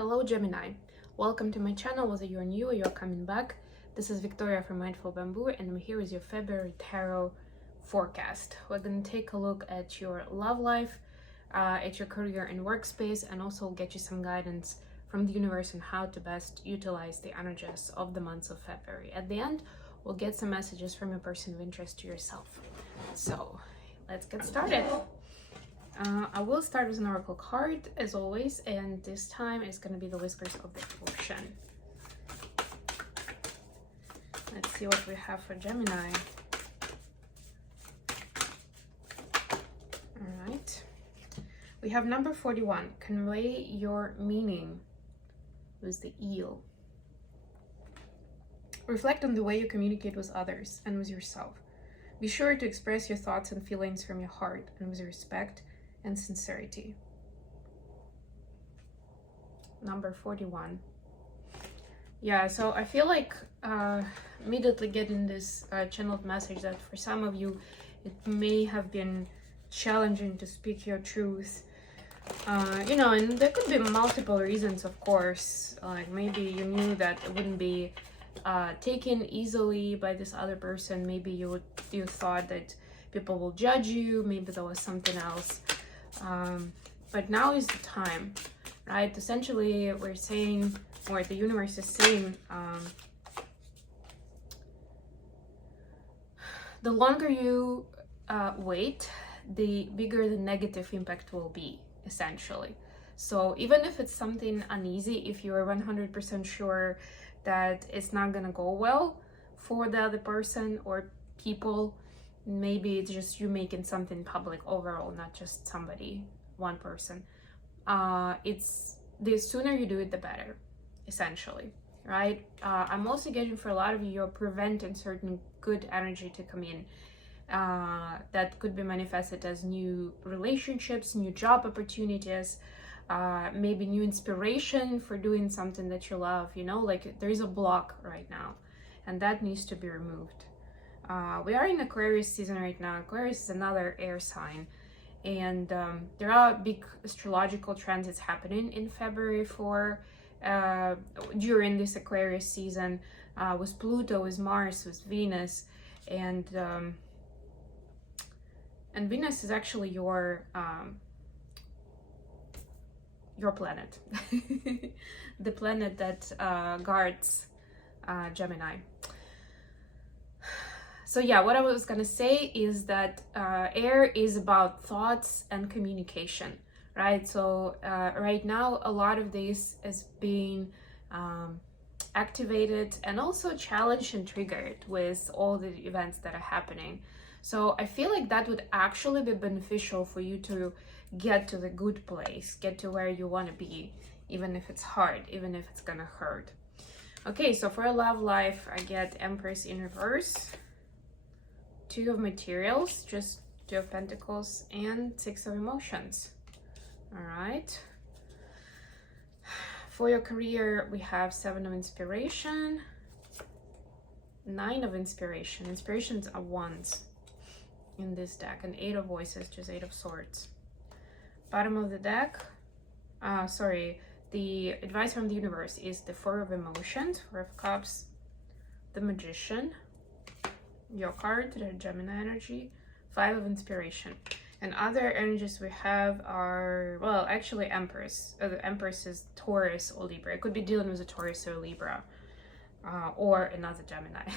Hello Gemini, welcome to my channel, whether you're new or you're coming back. This is Victoria from Mindful Bamboo and I'm here with your February Tarot Forecast. We're going to take a look at your love life, at your career and workspace, and also get you some guidance from the universe on how to best utilize the energies of the months of February. At the end, we'll get some messages from a person of interest to yourself. So let's get started. I will start with an oracle card as always, and this time it's going to be the Whispers of the Ocean. Let's see what we have for Gemini. All right. We have number 41, convey your meaning, with the eel. Reflect on the way you communicate with others and with yourself. Be sure to express your thoughts and feelings from your heart and with respect and sincerity. Number 41. Yeah, so I feel like immediately getting this channeled message that for some of you it may have been challenging to speak your truth. And there could be multiple reasons, of course. Like maybe you knew that it wouldn't be taken easily by this other person. Maybe you thought that people will judge you. Maybe there was something else. But now is the time, right? Essentially, we're saying, or the universe is saying, the longer you wait, the bigger the negative impact will be, essentially. So even if it's something uneasy, if you're 100% sure that it's not gonna go well for the other person or people, maybe it's just you making something public overall, not just somebody, one person. It's the sooner you do it, the better, essentially, right? I'm also getting for a lot of you, you're preventing certain good energy to come in. That could be manifested as new relationships, new job opportunities, maybe new inspiration for doing something that you love, like there's a block right now and that needs to be removed. We are in Aquarius season right now. Aquarius is another air sign, and there are big astrological transits happening in February during this Aquarius season, with Pluto, with Mars, with Venus, and Venus is actually your planet, the planet that guards Gemini. So yeah, what I was gonna say is that air is about thoughts and communication, right? So right now, a lot of this is being activated and also challenged and triggered with all the events that are happening. So I feel like that would actually be beneficial for you to get to the good place, get to where you want to be, even if it's hard, even if it's gonna hurt. Okay, so for a love life, I get Empress in reverse, Two of Materials, just Two of Pentacles, and Six of Emotions. All right. For your career, we have Seven of Inspiration, Nine of Inspiration. Inspirations are wands in this deck, and Eight of Voices, just Eight of Swords. Bottom of the deck, the advice from the universe is the Four of Emotions, Four of Cups, the Magician, your card, the Gemini energy, Five of Inspiration. And other energies we have are, well, actually Empress. The Empress is Taurus or Libra. It could be dealing with a Taurus or Libra, or another Gemini.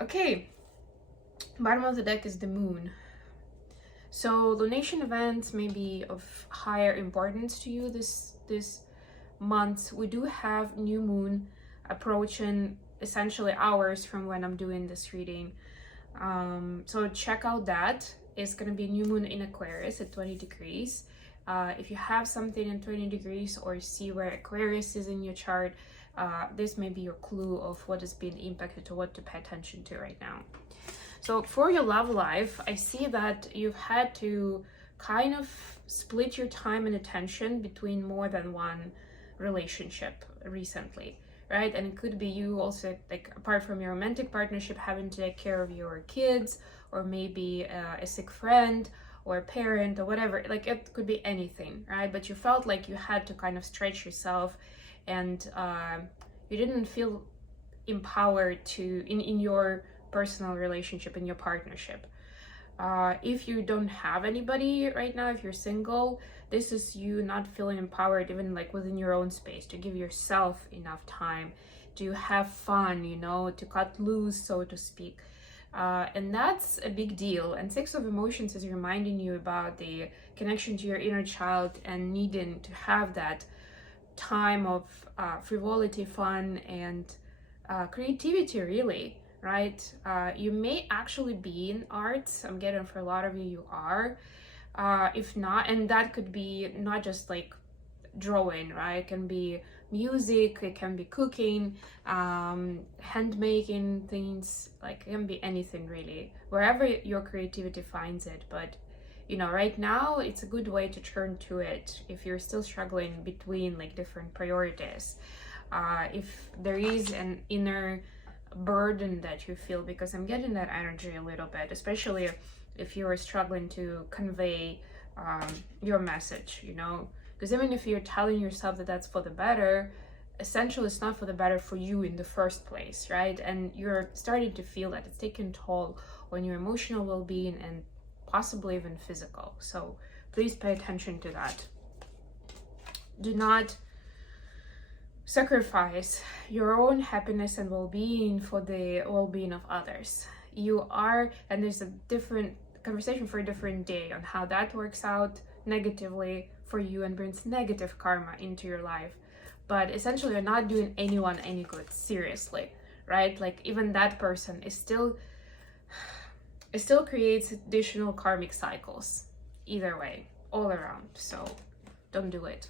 Okay, bottom of the deck is the Moon. So lunation events may be of higher importance to you this month. We do have new moon approaching essentially hours from when I'm doing this reading. So check out that. It's going to be new moon in Aquarius at 20 degrees. If you have something in 20 degrees or see where Aquarius is in your chart, this may be your clue of what is being impacted or what to pay attention to right now. So for your love life, I see that you've had to kind of split your time and attention between more than one relationship recently, right? And it could be you also, like, apart from your romantic partnership, having to take care of your kids, or maybe a sick friend, or a parent or whatever. Like it could be anything, right? But you felt like you had to kind of stretch yourself, and you didn't feel empowered to in your personal relationship, in your partnership. If you don't have anybody right now, if you're single, this is you not feeling empowered even like within your own space to give yourself enough time to have fun, you know, to cut loose, so to speak. And that's a big deal. And Six of Emotions is reminding you about the connection to your inner child and needing to have that time of frivolity, fun, and creativity, really, right? You may actually be in arts. I'm getting for a lot of you, you are. If not, and that could be not just like drawing, right? It can be music, it can be cooking, hand making things, like it can be anything really, wherever your creativity finds it. But you know, right now it's a good way to turn to it if you're still struggling between like different priorities. If there is an inner burden that you feel, because I'm getting that energy a little bit, especially if you're struggling to convey your message, you know, because even if you're telling yourself that that's for the better, essentially it's not for the better for you in the first place, right? And you're starting to feel that it's taking toll on your emotional well-being and possibly even physical. So please pay attention to that. Do not sacrifice your own happiness and well-being for the well-being of others. You are, and there's a different conversation for a different day on how that works out negatively for you and brings negative karma into your life. But essentially you're not doing anyone any good, seriously, right? Like even that person is still, it still creates additional karmic cycles either way, all around. So don't do it.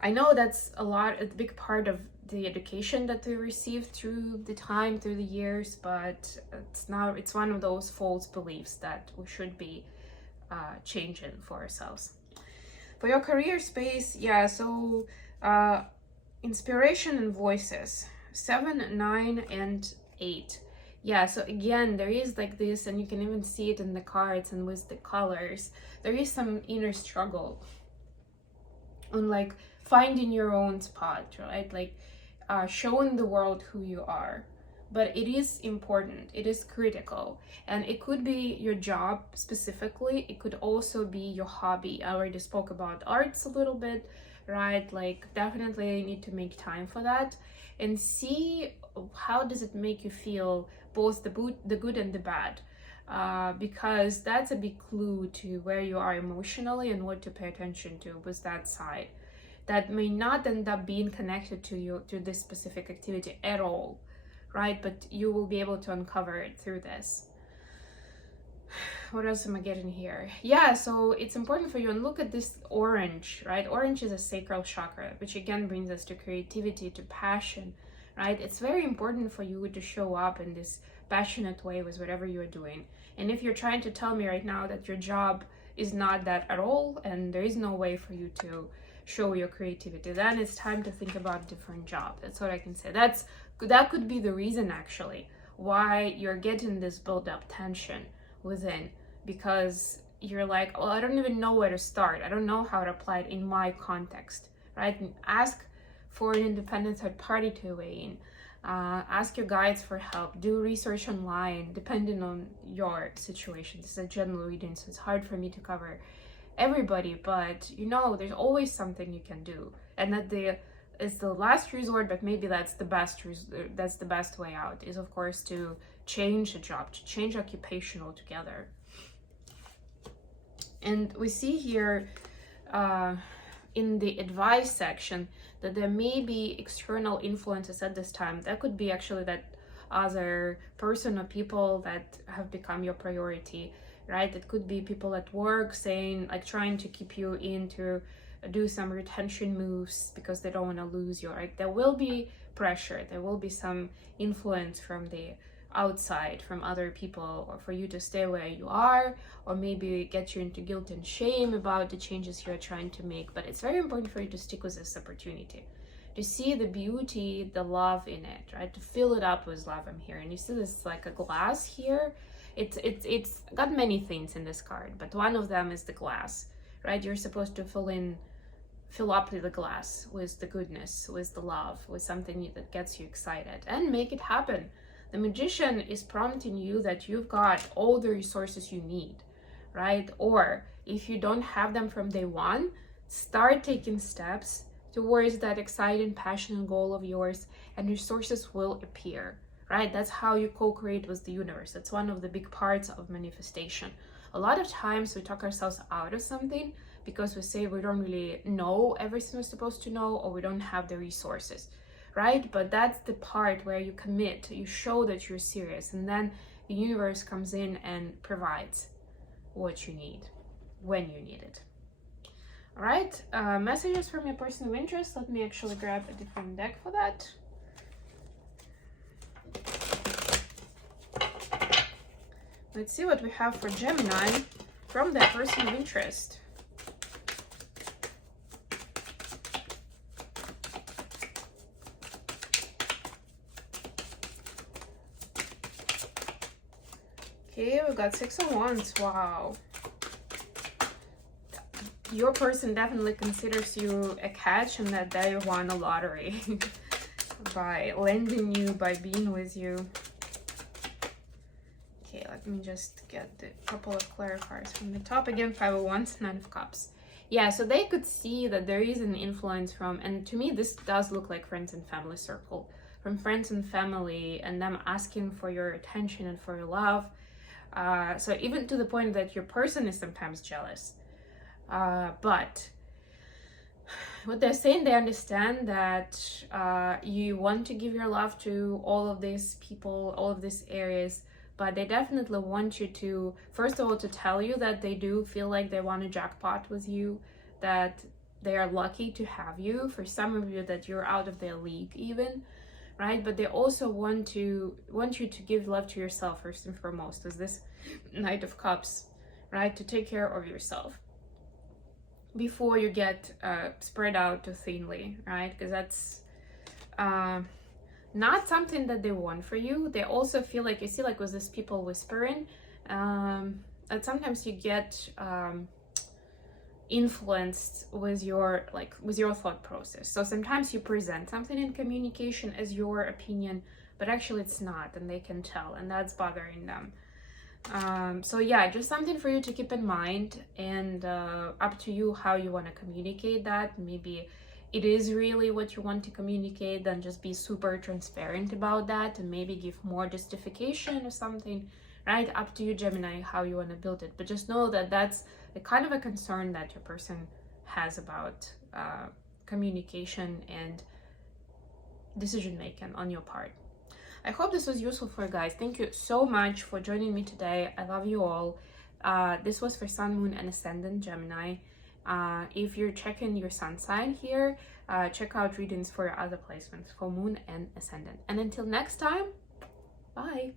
I know that's a big part of the education that we received through the time, through the years, but it's one of those false beliefs that we should be changing for ourselves. For your career space, yeah, so inspiration and voices, 7, 9, and 8. Yeah, so again, there is like this, and you can even see it in the cards and with the colors. There is some inner struggle on like finding your own spot, right? Like showing the world who you are. But it is important, it is critical, and it could be your job specifically. It could also be your hobby. I already spoke about arts a little bit, right? Like definitely you need to make time for that and see how does it make you feel, both the good and the bad, because that's a big clue to where you are emotionally and what to pay attention to with that side. That may not end up being connected to you, to this specific activity at all, right? But you will be able to uncover it through this. What else am I getting here? Yeah, so it's important for you, and look at this orange, right? Orange is a sacral chakra, which again brings us to creativity, to passion, right? It's very important for you to show up in this passionate way with whatever you're doing. And if you're trying to tell me right now that your job is not that at all, and there is no way for you to show your creativity, then it's time to think about a different job. That's what I can say. That could be the reason actually why you're getting this build up tension within, because you're like, well, I don't even know where to start. I don't know how to apply it in my context, right? And ask for an independent third party to weigh in. Ask your guides for help. Do research online, depending on your situation. This is a general reading, so it's hard for me to cover everybody, but you know, there's always something you can do, and that it's the last resort, but maybe that's the best way out, is of course to change a job, to change occupation altogether. And we see here in the advice section that there may be external influences at this time. That could be actually that other person or people that have become your priority, right? It could be people at work saying, like, trying to keep you in to do some retention moves because they don't want to lose you, right? There will be pressure, there will be some influence from the outside, from other people, or for you to stay where you are, or maybe get you into guilt and shame about the changes you're trying to make. But it's very important for you to stick with this opportunity, to see the beauty, the love in it, right? To fill it up with love. I'm here, and you see this like a glass here, It's got many things in this card, but one of them is the glass, right? You're supposed to fill up the glass with the goodness, with the love, with something that gets you excited, and make it happen. The Magician is prompting you that you've got all the resources you need, right? Or if you don't have them from day one, start taking steps towards that exciting, passionate goal of yours, and resources will appear, right? That's how you co-create with the universe. That's one of the big parts of manifestation. A lot of times we talk ourselves out of something because we say we don't really know everything we're supposed to know, or we don't have the resources, right? But that's the part where you commit, you show that you're serious, and then the universe comes in and provides what you need when you need it. All right, messages from your person of interest. Let me actually grab a different deck for that. Let's see what we have for Gemini from their person of interest. Okay, we got 6 of Wands. Wow. Your person definitely considers you a catch and that they won a lottery by lending you, by being with you. Okay, let me just get a couple of clarifiers from the top. Again, 5 of Wands, 9 of Cups. Yeah, so they could see that there is an influence from, and to me this does look like friends and family circle, from friends and family, and them asking for your attention and for your love. So even to the point that your person is sometimes jealous. But what they're saying, they understand that you want to give your love to all of these people, all of these areas, but they definitely want you to, first of all, to tell you that they do feel like they want to jackpot with you, that they are lucky to have you. For some of you, that you're out of their league even, right? But they also want you to give love to yourself first and foremost, as this Knight of Cups, right? To take care of yourself before you get spread out too thinly, right? Because that's not something that they want for you. They also feel like, you see, like with this people whispering, that sometimes you get influenced with your thought process. So sometimes you present something in communication as your opinion, but actually it's not, and they can tell, and that's bothering them. So yeah, just something for you to keep in mind, and up to you how you want to communicate that. Maybe it is really what you want to communicate, then just be super transparent about that, and maybe give more justification or something, right? Up to you, Gemini, how you want to build it. But just know that that's a kind of a concern that your person has about communication and decision making on your part. I hope this was useful for you guys. Thank you so much for joining me today. I love you all. This was for Sun, Moon, and Ascendant Gemini. If you're checking your sun sign here, check out readings for your other placements for Moon and Ascendant. And until next time, bye.